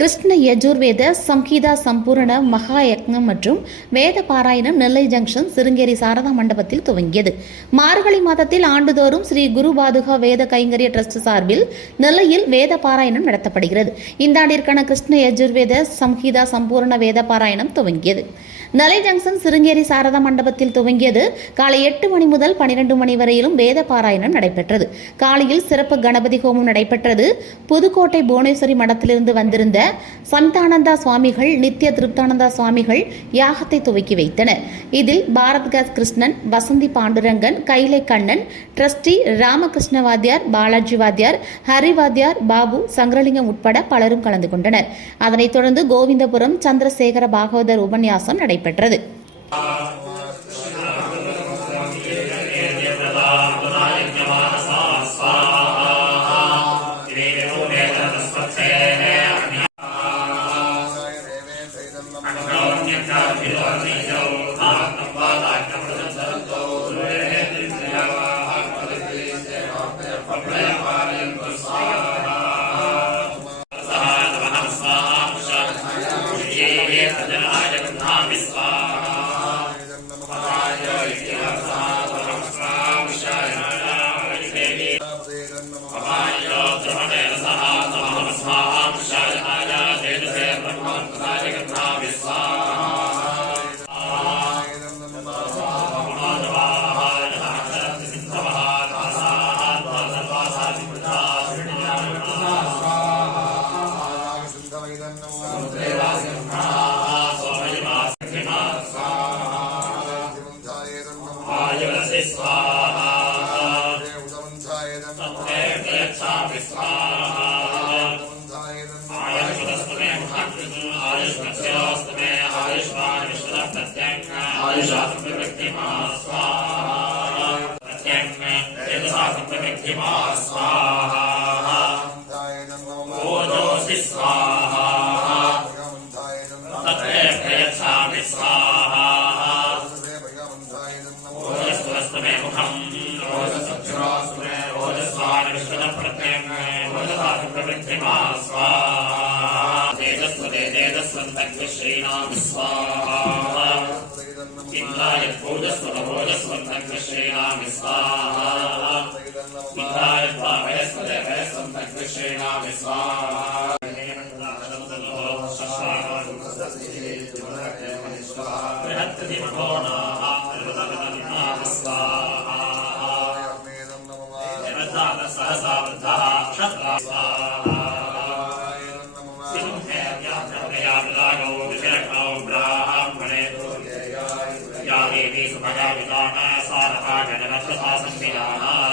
கிருஷ்ண யஜுர்வேத சம்ஹிதா சம்பூரண மகா யக்ஞம் மற்றும் வேத பாராயணம் நெல்லை ஜங்ஷன் சிருங்கேரி சாரதா மண்டபத்தில் துவங்கியது. மார்கழி மாதத்தில் ஆண்டுதோறும் ஸ்ரீ குரு பாதுகா வேத கைங்கரிய டிரஸ்ட் சார்பில் நெல்லையில் வேத பாராயணம் நடத்தப்படுகிறது. இந்த ஆண்டிற்கான கிருஷ்ண யஜுர்வேத சம்ஹிதா சம்பூரண வேத பாராயணம் துவங்கியது. நெல்லை ஜங்ஷன் சிருங்கேரி சாரதா மண்டபத்தில் துவங்கியது. காலை 8 மணி முதல் 12 மணி வரையிலும் வேத பாராயணம் நடைபெற்றது. காலையில் சிறப்பு கணபதி ஹோமம் நடைபெற்றது. புதுக்கோட்டை புவனேஸ்வரி மடத்திலிருந்து வந்திருந்த சந்தானந்தா சுவாமிகள், நித்ய திருப்தானந்தா சுவாமிகள் யாகத்தை துவக்கி வைத்தனர். இதில் பாரத் கேஸ் கிருஷ்ணன், வசந்தி பாண்டுரங்கன், கைலை கண்ணன், டிரஸ்டி ராமகிருஷ்ண வாத்தியார், பாலாஜி வாத்தியார், ஹரி வாத்தியார், பாபு, சங்கரலிங்கம் உட்பட பலரும் கலந்து கொண்டனர். அதனைத் தொடர்ந்து கோவிந்தபுரம் சந்திரசேகர பாகவதர் உபன்யாசம் நடைபெற்றது.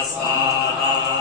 स्वाहा